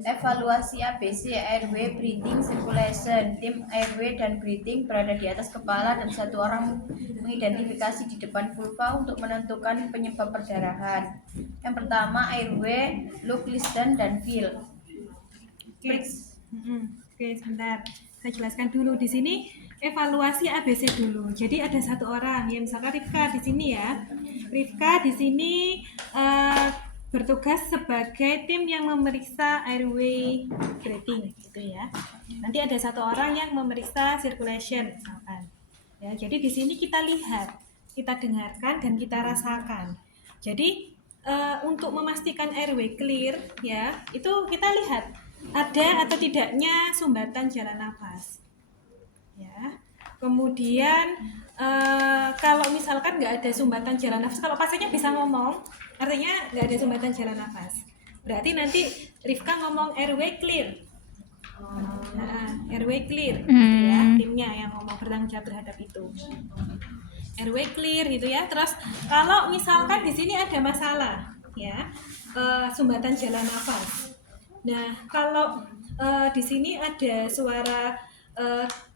Evaluasi ABC, airway, breathing, circulation. Tim airway dan breathing berada di atas kepala dan satu orang mengidentifikasi di depan vulva untuk menentukan penyebab perdarahan. Yang pertama airway, look, listen, dan feel. Oke, sebentar. Saya jelaskan dulu di sini evaluasi ABC dulu. Jadi ada satu orang, ya misalkan Rifka di sini ya. Rifka di sini bertugas sebagai tim yang memeriksa airway breathing gitu ya. Nanti ada satu orang yang memeriksa circulation misalkan. Ya, jadi di sini kita lihat, kita dengarkan dan kita rasakan. Jadi untuk memastikan airway clear ya, itu kita lihat ada atau tidaknya sumbatan jalan nafas. Ya. Kemudian kalau misalkan nggak ada sumbatan jalan nafas, kalau pasiennya bisa ngomong, artinya nggak ada sumbatan jalan nafas. Berarti nanti Rifka ngomong airway clear. Airway clear, gitu ya, timnya yang ngomong bertanggung jawab terhadap itu. Airway clear gitu ya. Terus kalau misalkan di sini ada masalah, ya, sumbatan jalan nafas. Nah, kalau di sini ada suara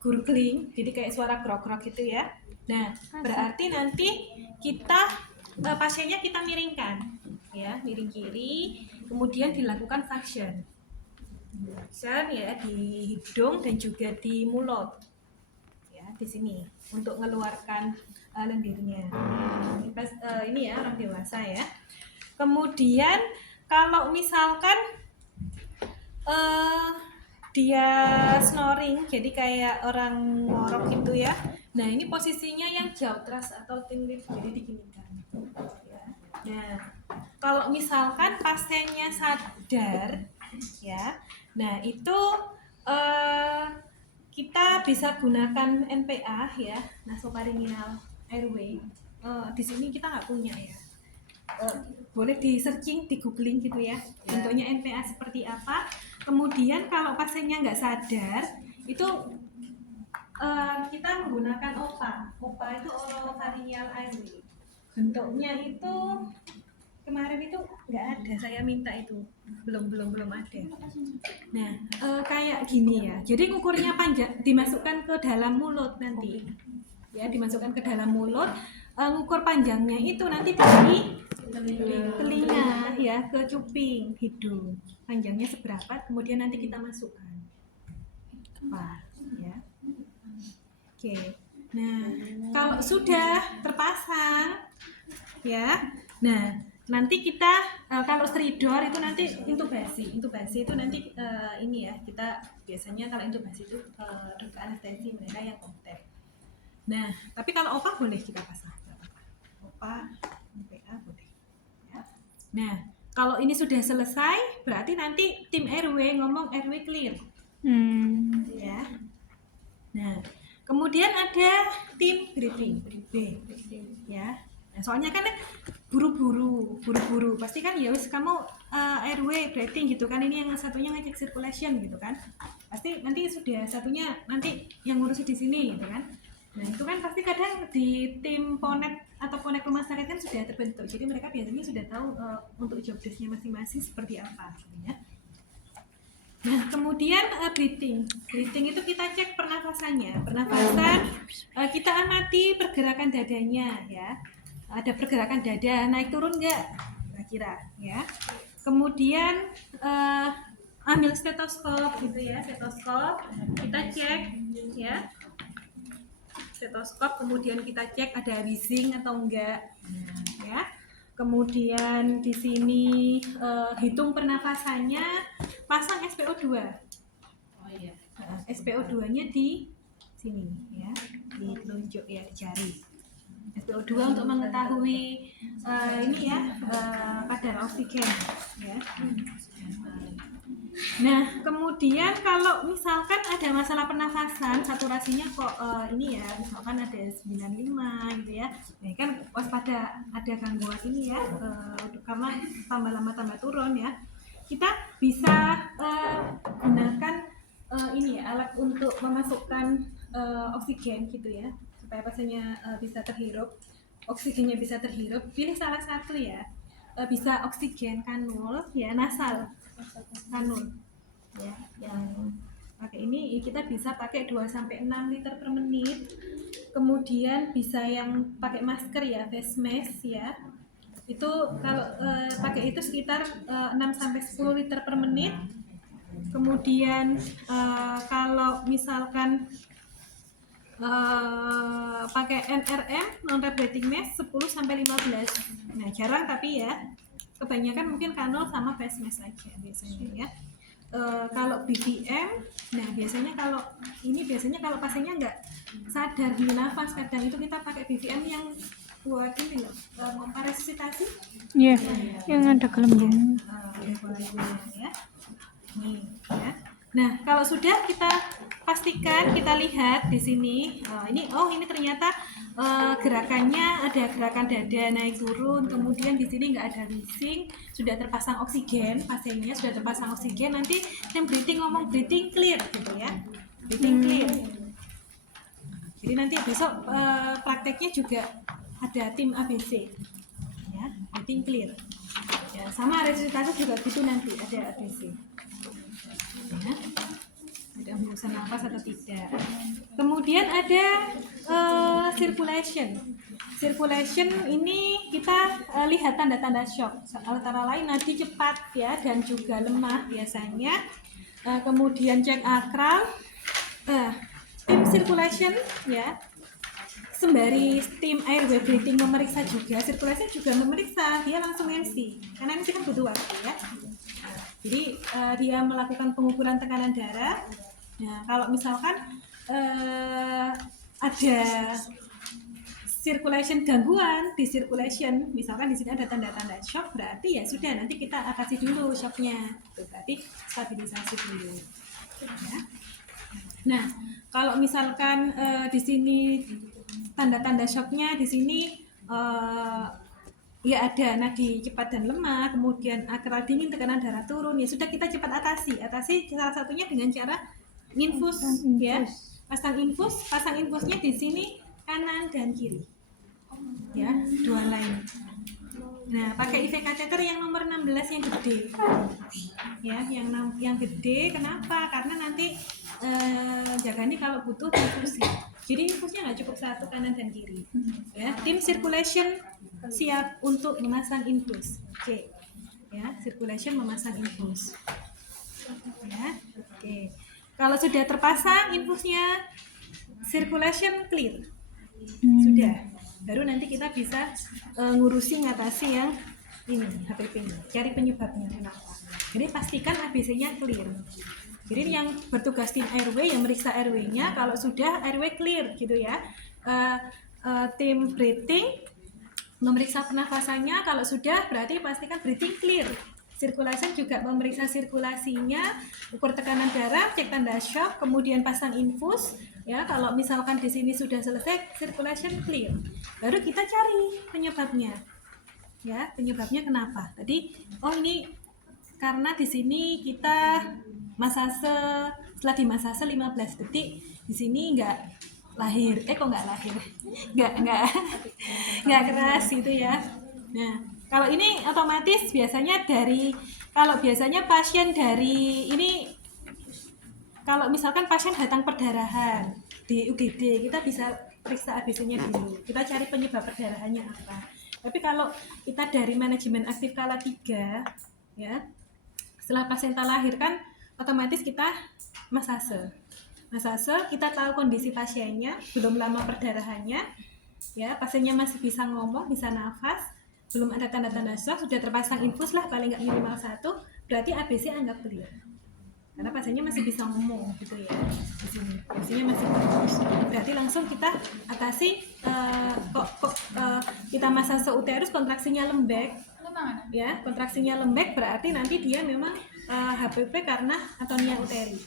gurgling, jadi kayak suara grok-grok gitu ya. Nah, berarti nanti kita pasiennya kita miringkan, ya, miring kiri, kemudian dilakukan suction. Suction ya di hidung dan juga di mulut, ya, di sini untuk mengeluarkan lendirnya. Ini ya orang dewasa ya. Kemudian kalau misalkan dia snoring, jadi kayak orang ngorok gitu ya. Nah ini posisinya yang jaw thrust atau thin lip, jadi diginikan. Ya. Nah kalau misalkan pasiennya sadar, ya, nah itu kita bisa gunakan NPA ya, nasopharyngeal airway. Di sini kita nggak punya ya. Boleh di searching, di googling gitu ya, bentuknya NPA seperti apa. Kemudian kalau pasiennya nggak sadar itu kita menggunakan OPA itu oropharyngeal airway. Bentuknya itu kemarin itu nggak ada, saya minta itu belum ada. Nah kayak gini ya, jadi ukurnya panjang, dimasukkan ke dalam mulut nanti ya, dimasukkan ke dalam mulut. Ngukur panjangnya itu nanti dari telinga ya ke cuping hidung, panjangnya seberapa, kemudian nanti kita masukkan ya. Oke, nah kalau sudah terpasang ya, nah nanti kita kalau stridor itu nanti intubasi itu nanti ini ya, kita biasanya kalau intubasi itu dokter anestesi mereka yang kompeten. Nah tapi kalau OPA boleh kita pasang, OPA NPA boleh ya. Nah kalau ini sudah selesai berarti nanti tim airway ngomong airway clear ya. Nah kemudian ada tim breathing ya. Nah, soalnya kan buru-buru pasti kan ya wis kamu airway breathing gitu kan, ini yang satunya ngecek circulation gitu kan, pasti nanti sudah satunya nanti yang ngurus di sini gitu kan. Nah itu kan pasti kadang di tim ponet atau ponet rumah sakit kan sudah terbentuk, jadi mereka biasanya sudah tahu untuk job desk-nya masing-masing seperti apa gitu ya. Nah kemudian breathing itu kita cek pernafasannya, kita amati pergerakan dadanya ya, ada pergerakan dada naik turun nggak kira-kira ya. Kemudian ambil stetoskop gitu ya, stetoskop kita cek ya, stetoskop kemudian kita cek ada wheezing atau enggak ya. Kemudian di sini hitung pernafasannya, pasang SpO2. SpO2-nya di sini ya, di telunjuk ya, di jari. SpO2 untuk mengetahui ini ya, kadar oksigen ya. Nah kemudian kalau misalkan ada masalah pernafasan, saturasinya kok ini ya, misalkan ada 95 gitu ya, nah kan waspada ada gangguan ini ya, karena tambah lama tambah turun ya, kita bisa gunakan ini ya, alat untuk memasukkan oksigen gitu ya, supaya pasiennya bisa terhirup, oksigennya bisa terhirup. Pilih salah satu ya. bisa oksigen kanul ya, nasal kanul ya, yang pakai ini kita bisa pakai 2 sampai 6 liter per menit. Kemudian bisa yang pakai masker ya, face mask ya. Itu kalau pakai itu sekitar 6 sampai 10 liter per menit. Kemudian kalau misalkan pakai NRM non rebreathing mask 10 sampai 15. Nah, jarang tapi ya. Kebanyakan mungkin kanul sama face mask aja biasanya ya. Kalau BVM, nah biasanya kalau kalau pasiennya nggak sadar di nafas, kadang itu kita pakai BVM yang buat ini loh, pompa resusitasi. Iya, yang ada gelembung. Ya. Nih, ya. Nah, kalau sudah kita pastikan, kita lihat di sini, ini ternyata gerakannya ada gerakan dada naik turun, kemudian di sini nggak ada wheezing, sudah terpasang oksigen, pasiennya sudah terpasang oksigen, nanti yang breathing ngomong breathing clear gitu ya, breathing clear. Jadi nanti besok prakteknya juga ada tim ABC, ya, breathing clear. Ya, sama resusitasi juga gitu nanti ada ABC. Ya, ada hembusan nafas atau tidak. Kemudian ada circulation. Circulation ini kita lihat tanda-tanda shock, antara lain nadi cepat ya dan juga lemah biasanya. Kemudian cek akral, tim circulation ya. Sembari tim airway breathing memeriksa juga, circulation juga memeriksa, dia langsung MC karena MC kan butuh waktu ya. Jadi dia melakukan pengukuran tekanan darah. Nah, kalau misalkan ada circulation gangguan di circulation, misalkan di sini ada tanda-tanda shock, berarti ya sudah nanti kita atasi dulu shocknya. Berarti stabilisasi dulu. Ya. Nah, kalau misalkan di sini tanda-tanda shocknya di sini ya ada nadi cepat dan lemah, kemudian akral dingin, tekanan darah turun, ya sudah kita cepat atasi salah satunya dengan cara infus ya, pasang infusnya di sini kanan dan kiri ya, 2 line. Nah, pakai IV kateter yang nomor 16 yang gede ya, yang gede. Kenapa? Karena nanti Jagani kalau butuh infusi, jadi infusnya nggak cukup 1 kanan dan kiri ya. Tim circulation siap untuk memasang infus. Oke. Ya, circulation memasang infus. Ya. Oke. Kalau sudah terpasang infusnya, circulation clear. Sudah. Baru nanti kita bisa ngurusin ngatasi yang ini HPP-nya. Cari penyebabnya kenapa. Jadi pastikan ABC-nya clear. Jadi yang bertugas tim airway yang meriksa airway-nya, kalau sudah airway clear gitu ya. Tim breathing memeriksa pernafasannya, kalau sudah berarti pastikan breathing clear. Circulation juga memeriksa sirkulasinya, ukur tekanan darah, cek tanda shock, kemudian pasang infus ya. Kalau misalkan di sini sudah selesai, circulation clear, baru kita cari penyebabnya ya, penyebabnya kenapa tadi. Ini karena di sini kita masase, setelah di masase 15 detik di sini nggak lahir, nggak keras gitu ya. Nah, kalau ini otomatis biasanya kalau biasanya pasien dari ini, kalau misalkan pasien datang perdarahan di UGD, kita bisa periksa ABC-nya dulu, kita cari penyebab perdarahannya apa. Tapi kalau kita dari manajemen aktif skala 3 ya, setelah pasien lahir kan otomatis kita masase, kita tahu kondisi pasiennya, belum lama perdarahannya ya, pasiennya masih bisa ngomong, bisa nafas, belum ada tanda-tanda shock, sudah terpasang infus lah paling nggak minimal 1, berarti ABC anggap clear karena pasiennya masih bisa ngomong gitu ya. Di sini pasiennya masih bagus, berarti langsung kita atasi. Kita masase uterus, kontraksinya lembek ya, kontraksinya lembek berarti nanti dia memang HPP karena atonia uteri.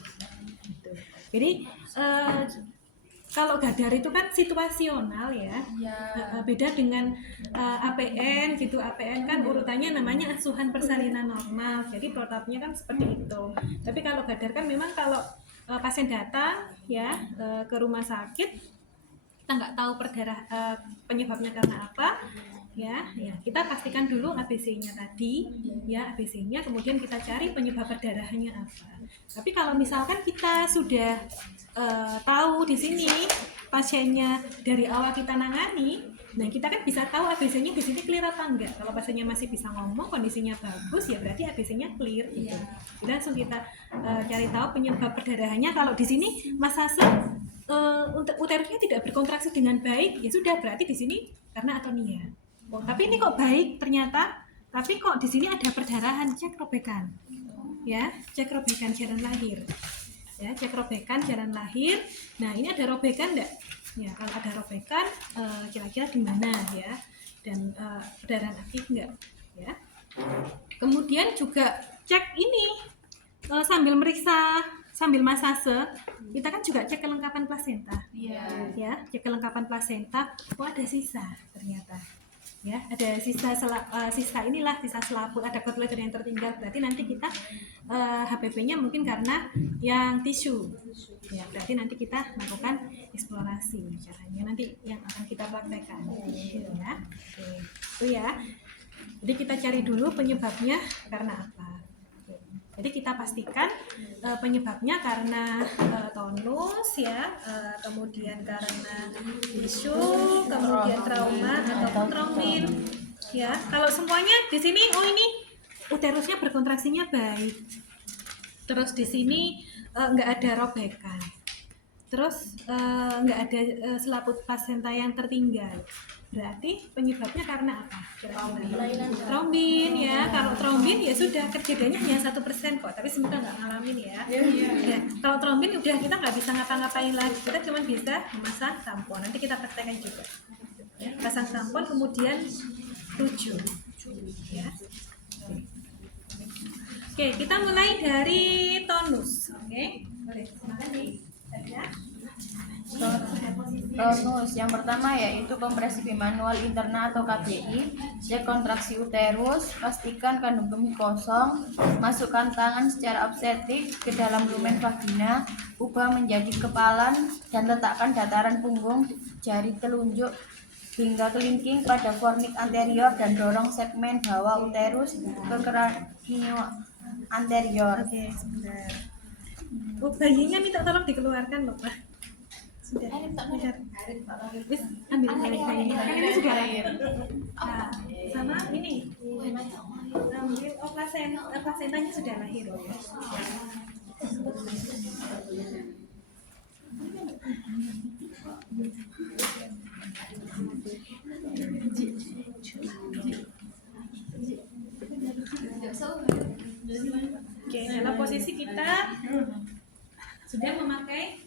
Jadi kalau gadar itu kan situasional ya, beda dengan APN gitu. APN kan urutannya namanya asuhan persalinan normal, jadi protapnya kan seperti itu. Tapi kalau gadar kan memang kalau pasien datang ya ke rumah sakit, kita nggak tahu penyebabnya karena apa, Ya, kita pastikan dulu ABC-nya tadi, ya ABC-nya, kemudian kita cari penyebab perdarahannya apa. Tapi kalau misalkan kita sudah tahu di sini pasiennya dari awal kita nangani, nah kita kan bisa tahu ABC-nya di sini clear apa enggak. Kalau pasiennya masih bisa ngomong, kondisinya bagus, ya berarti ABC-nya clear. Gitu. Jadi langsung kita cari tahu penyebab perdarahannya. Kalau di sini Mas Hase untuk uterusnya tidak berkontraksi dengan baik, ya sudah berarti di sini karena atonia. Tapi ini kok baik ternyata, tapi kok di sini ada perdarahan, cek robekan. Ya, cek robekan jalan lahir. Ya, cek robekan jalan lahir. Nah, ini ada robekan enggak? Ya, kalau ada robekan kira-kira di mana ya? Dan perdarahan aktif enggak? Ya. Kemudian juga cek ini sambil meriksa sambil massase, kita kan juga cek kelengkapan plasenta. Ya, cek kelengkapan plasenta. Oh, ada sisa ternyata. Ya, ada sisa inilah sisa selaput, ada kotleder yang tertinggal, berarti nanti kita HPV-nya mungkin karena yang tisu. Ya, berarti nanti kita lakukan eksplorasi caranya nanti yang akan kita praktekkan. Ya. Oke. Itu ya. Jadi kita cari dulu penyebabnya karena apa. Jadi kita pastikan penyebabnya karena tonus ya, kemudian karena tisu, kemudian trauma ataupun trombin. Ya, kalau semuanya di sini ini uterusnya berkontraksinya baik. Terus di sini nggak ada robekan. Terus nggak ada selaput plasenta yang tertinggal. Berarti penyebabnya karena apa? Trombin ya. Kalau trombin ya sudah kejadiannya hanya 1% kok, tapi sebenarnya nggak ngalamin ya. Ya. Kalau trombin udah kita nggak bisa ngapa-ngapain lagi, kita cuma bisa memasang tampon. Nanti kita praktekkan juga. Ya, pasang tampon kemudian tujuh. Ya. Oke, kita mulai dari tonus. Oke, boleh. Silakan nih. Tonus yang pertama yaitu kompresi bimanual interna atau KBI, cek kontraksi uterus, pastikan kandung kemih kosong, masukkan tangan secara obstetrik ke dalam lumen vagina, ubah menjadi kepalan dan letakkan dataran punggung jari telunjuk hingga kelingking pada fornik anterior dan dorong segmen bawah uterus ke kranio anterior. Oke, sebentar. Bayinya minta tolong dikeluarkan loh, Pak. Sudah. Wis, ambil bayinya. Kan ini sudah lahir. Nah, sama ini. Ambil plasentanya sudah lahir. Oke, dalam posisi kita sudah memakai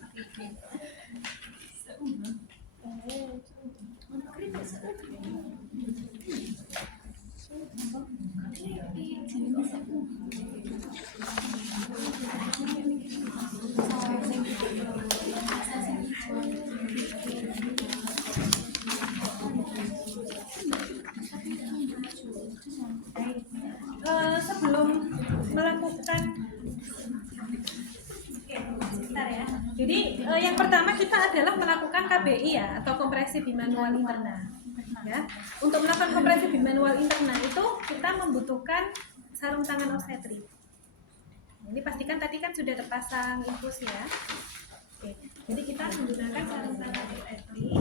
sebelum melakukan sebentar ya. Jadi yang pertama kita adalah melakukan KBI ya atau kompresi bimanual interna. Ya. Untuk melakukan kompresi bimanual interna itu kita membutuhkan sarung tangan obstetrik. Ini pastikan tadi kan sudah terpasang infus ya. Oke. Jadi kita menggunakan sarung tangan obstetrik.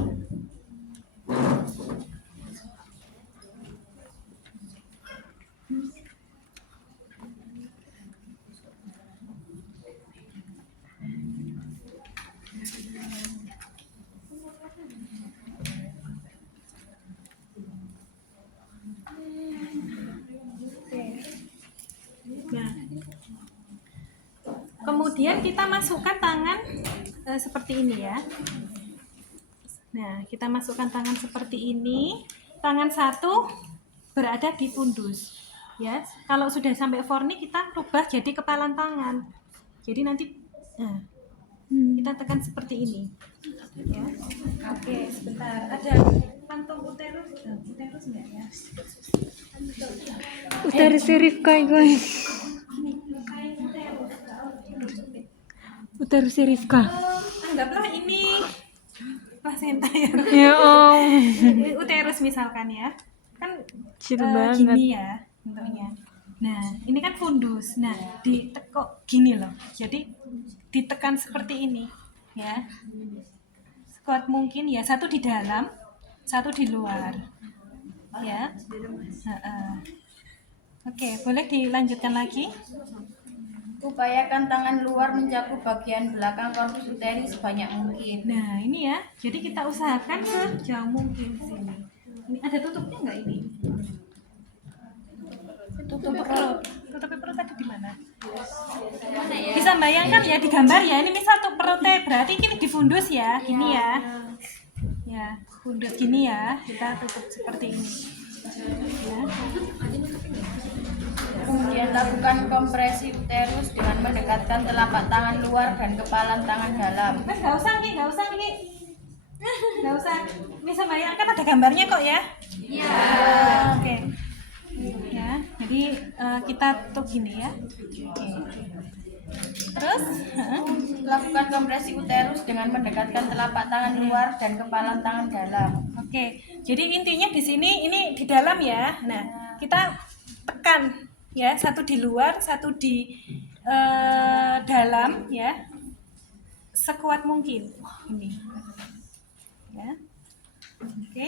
Nah, kemudian kita masukkan tangan seperti ini ya. Nah, kita masukkan tangan seperti ini. Tangan satu berada di fundus. Ya, kalau sudah sampai fornik kita rubah jadi kepalan tangan. Jadi nanti kita tekan seperti ini. Ya. Oke, sebentar. Ada kantong uterus enggak ya? Uterus Rifka guys. Uterus Rifka. Anggaplah ini plasenta ya. Ya om. Uterus misalkan ya. kan Kecil banget. gini ya bentuknya. Nah, ini kan fundus. Nah, ditekuk gini loh. Jadi ditekan seperti ini, ya. Sekuat mungkin ya, satu di dalam, satu di luar. Ya. Heeh. Oke, boleh dilanjutkan lagi? Upayakan tangan luar mencakup bagian belakang korpus uterus sebanyak mungkin. Nah, ini ya. Jadi kita usahakan sejauh mungkin sini. Ini ada tutupnya nggak ini? Tutupi perut. Tutupi perut tadi di mana? Bisa bayangkan ya di gambar ya. Ini misal tuh perutnya berarti ini difundus ya. Ini ya. Ya, fundus gini ya. Kita tutup seperti ini. Ya. Kemudian lakukan kompresi uterus dengan mendekatkan telapak tangan luar dan kepalan tangan dalam. Nggak usah nih, nggak usah nih. Nggak usah. Bisa bayangkan ada gambarnya kok ya. Iya. Oke. Ya, jadi kita tutup gini ya. Oke. Terus, Lakukan kompresi uterus dengan mendekatkan telapak tangan luar dan kepalan tangan dalam. oke. Jadi intinya di sini ini di dalam ya. Nah, kita tekan ya, satu di luar, satu di dalam ya. Sekuat mungkin. Ini. Ya. Oke.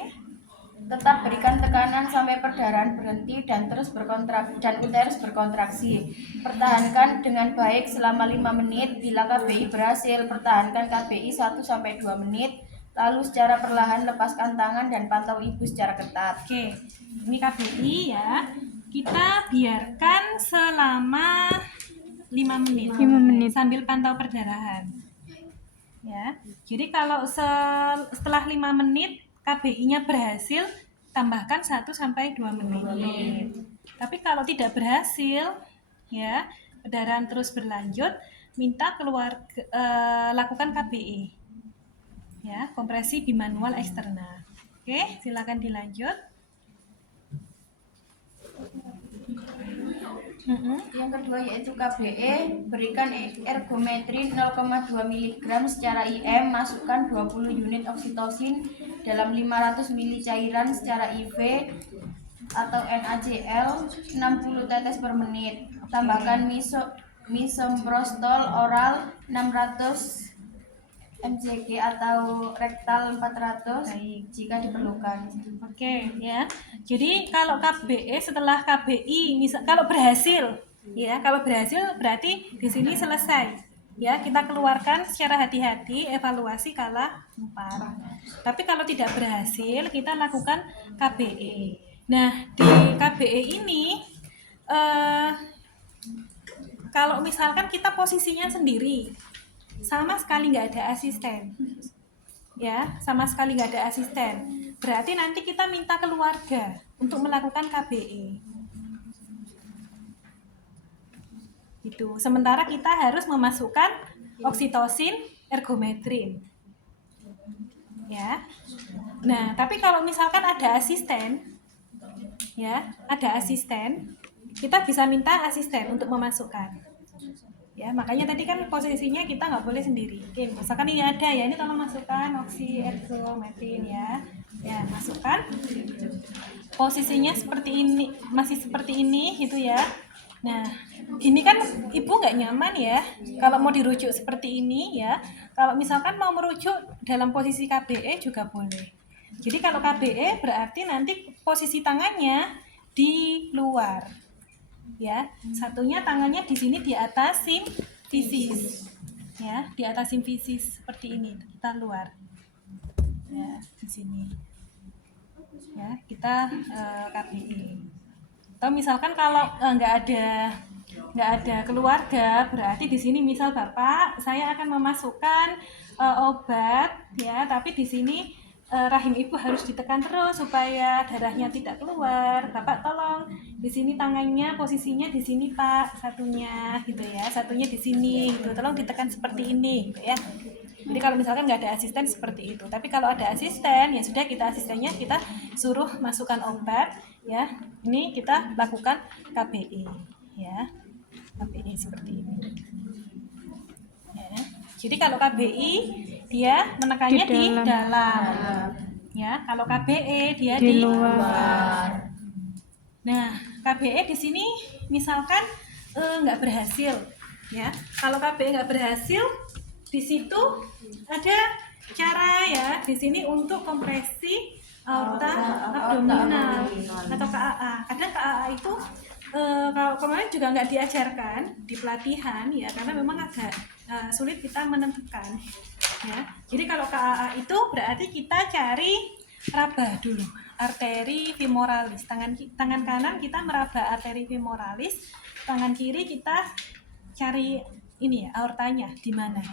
Tetap berikan tekanan sampai perdarahan berhenti dan terus berkontraksi dan uterus berkontraksi. Pertahankan dengan baik selama 5 menit. Bila KBI berhasil, pertahankan KBI 1 sampai 2 menit. Lalu secara perlahan lepaskan tangan dan pantau ibu secara ketat. Oke, ini KBI ya. Kita biarkan selama 5 menit. 5 menit. Sambil pantau perdarahan. Ya. Jadi kalau setelah 5 menit KBI-nya berhasil, tambahkan 1 sampai 2 menit. Tapi kalau tidak berhasil, ya, perdarahan terus berlanjut, minta lakukan KBI. Ya, kompresi bimanual eksternal. Oke, silakan dilanjut. Yang kedua yaitu KBE, berikan ergometrin 0,2 mg secara IM, masukkan 20 unit oksitosin dalam 500 ml cairan secara IV atau NaCl 60 tetes per menit. Tambahkan misoprostol oral 600 mcg atau rektal 400 jika diperlukan. Oke, ya. Jadi kalau KBE setelah KBI, kalau berhasil, ya, kalau berhasil berarti di sini selesai. Ya, kita keluarkan secara hati-hati, evaluasi kala 4. Tapi kalau tidak berhasil, kita lakukan KBE. Nah, di KBE ini kalau misalkan kita posisinya sendiri, sama sekali nggak ada asisten, ya, sama sekali nggak ada asisten, berarti nanti kita minta keluarga untuk melakukan KBE. Itu. Sementara kita harus memasukkan oksitosin, ergometrin. Ya. Nah, tapi kalau misalkan ada asisten, ya, ada asisten, kita bisa minta asisten untuk memasukkan. Ya, makanya tadi kan posisinya kita nggak boleh sendiri. Oke, misalkan ini ada ya, ini tolong masukkan oksi ergometrin ya. Ya, masukkan. Posisinya seperti ini, masih seperti ini gitu ya. Nah, ini kan ibu nggak nyaman ya kalau mau dirujuk seperti ini ya. Kalau misalkan mau merujuk dalam posisi KBE juga boleh. Jadi kalau KBE berarti nanti posisi tangannya di luar. Ya, satunya tangannya di sini di atas simfisis. Ya, di atas simfisis seperti ini, kita luar. Ya, di sini. Ya, kita KBE. Atau misalkan kalau nggak ada keluarga, berarti di sini misal Bapak, saya akan memasukkan obat ya, tapi di sini rahim ibu harus ditekan terus supaya darahnya tidak keluar. Bapak tolong di sini tangannya posisinya di sini Pak, satunya gitu ya, satunya di sini gitu. Tolong ditekan seperti ini gitu ya. Jadi kalau misalkan nggak ada asisten seperti itu, tapi kalau ada asisten ya sudah, kita asistennya kita suruh masukkan obat ya. Ini kita lakukan KBE ya, KBE seperti ini. Ya. Jadi kalau KBI dia menekannya di dalam. ya. Kalau KBE dia Di di luar. Nah, KBE di sini misalkan nggak berhasil, ya. Kalau KBE nggak berhasil, di situ ada cara ya di sini untuk kompresi aorta abdominal atau KAA. Kadang KAA itu kalau kemarin juga nggak diajarkan di pelatihan ya, karena memang agak sulit kita menentukan. Ya, jadi kalau KAA itu berarti kita cari raba dulu arteri femoralis. Tangan kanan kita meraba arteri femoralis, tangan kiri kita cari ini ya aortanya di mana.